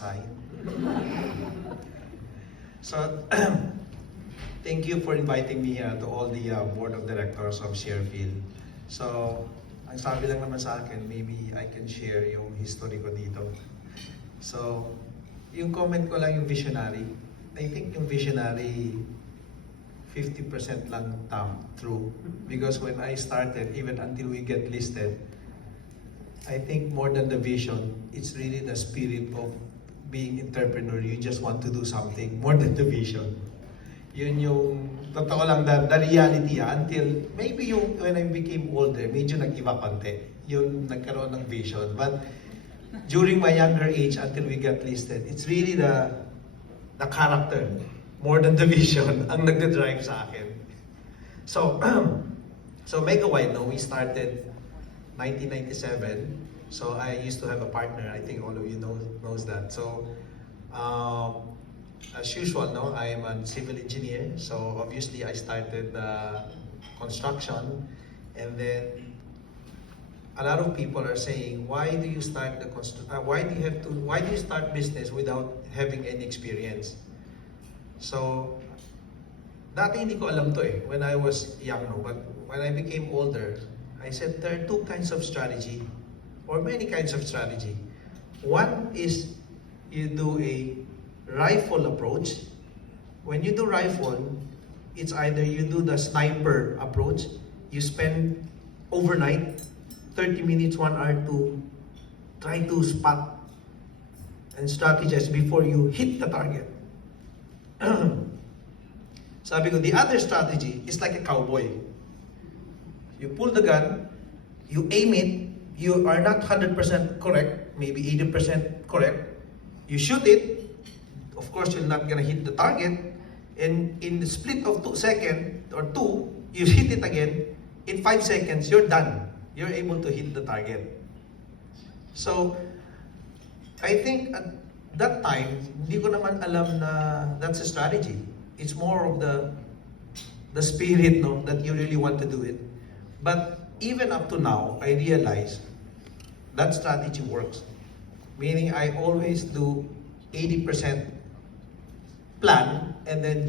Hi. So, thank you for inviting me here to all the board of directors of Sharefield. So, ang sabi lang naman sa akin, maybe I can share yung history ko dito. So, yung comment ko lang yung visionary. I think yung visionary 50% lang true. Because when I started, even until we get listed, I think more than the vision, it's really the spirit of being entrepreneur. You just want to do something more than the vision. Yun yung totoo lang the reality until maybe yung when I became older, medyo nag-iba konti. Yun nagkaroon ng vision. But during my younger age until we got listed, it's really the character more than the vision ang nagde-drive sa akin. So so Mega Wide, no, we started 1997. So I used to have a partner. I think all of you knows that. So as usual, no, I am a civil engineer. So obviously I started construction, and then a lot of people are saying, why do you start why do you start business without having any experience? So dati hindi ko alam to when I was young, no, but when I became older, I said there are two kinds of strategy, or many kinds of strategy. One is you do a rifle approach. When you do rifle, it's either you do the sniper approach, you spend overnight, 30 minutes, 1 hour to try to spot and strategize before you hit the target. Sabi ko, the other strategy is like a cowboy. You pull the gun, you aim it, you are not 100% correct, maybe 80% correct. You shoot it, of course you're not gonna hit the target, and in the split of 2 seconds or 2, you hit it again, in 5 seconds, you're done. You're able to hit the target. So, I think at that time, hindi ko naman alam na that's a strategy. It's more of the spirit, no, that you really want to do it. But even up to now, I realize that strategy works. Meaning I always do 80% plan, and then you